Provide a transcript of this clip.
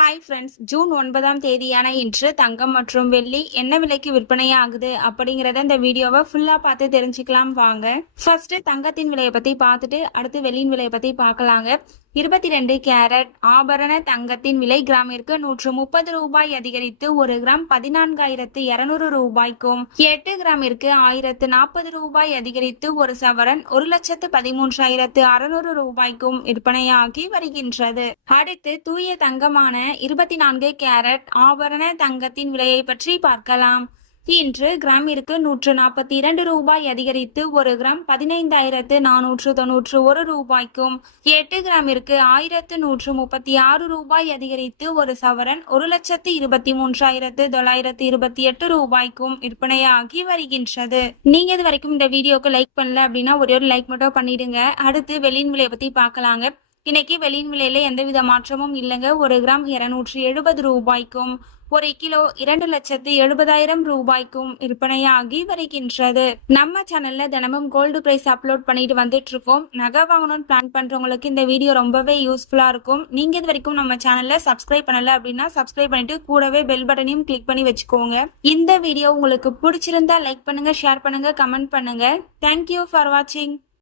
Hi friends, June 9ஆம் தேதியான இன்று தங்கம் மற்றும் வெள்ளி என்ன விலைக்கு விற்பனையாகுது அப்படிங்கிறத இந்த வீடியோவை ஃபுல்லா பார்த்து தெரிஞ்சுக்கலாம் வாங்க. ஃபர்ஸ்ட் தங்கத்தின் விலையை பத்தி பார்த்துட்டு அடுத்து வெள்ளியின் விலையை பத்தி பார்க்கலாங்க. 22 கேரட் ஆபரண தங்கத்தின் விலை கிராமிற்கு 130 ரூபாய் அதிகரித்து 1 கிராம் 14,200 ரூபாய்க்கும், 8 கிராமிற்கு 1040 ரூபாய் அதிகரித்து 1 சவரன் 1,13,600 ரூபாய்க்கும் விற்பனையாகி வருகின்றது. அடுத்து தூய தங்கமான 24 கேரட் ஆபரண தங்கத்தின் விலையை பற்றி பார்க்கலாம். இன்று கிராமிற்கு 142 ரூபாய் அதிகரித்து 1 கிராம் 15,491 ரூபாய்க்கும், 8 கிராமிற்கு 1,136 ரூபாய் அதிகரித்து 1 சவரன் 1,23,928 ரூபாய்க்கும் விற்பனையாகி வருகின்றது. நீங்க இது வரைக்கும் இந்த வீடியோக்கு லைக் பண்ணல அப்படின்னா ஒரே ஒரு லைக் மட்டும் பண்ணிடுங்க. அடுத்து வெள்ளியின் விலையை பத்தி பார்க்கலாங்க. இன்னைக்கு வெள்ளியின் விலையில எந்தவித மாற்றமும் இல்லைங்க. 1 கிராம் 270 ரூபாய்க்கும், 1 கிலோ 2,70,000 ரூபாய்க்கும் விற்பனையாகி வருகின்றது. நம்ம சேனல்ல தினமும் கோல்டு பிரைஸ் அப்லோட் பண்ணிட்டு வந்துட்டு இருக்கோம். நகை வாங்கணும்னு பிளான் பண்றவங்களுக்கு இந்த வீடியோ ரொம்பவே யூஸ்ஃபுல்லா இருக்கும். நீங்க இது வரைக்கும் நம்ம சேனல்ல சப்ஸ்கிரைப் பண்ணல அப்படின்னா சப்ஸ்கிரைப் பண்ணிட்டு கூடவே பெல் பட்டனையும் கிளிக் பண்ணி வச்சுக்கோங்க. இந்த வீடியோ உங்களுக்கு பிடிச்சிருந்தா லைக் பண்ணுங்க, ஷேர் பண்ணுங்க, கமெண்ட் பண்ணுங்க. தேங்க்யூ ஃபார் வாட்சிங்.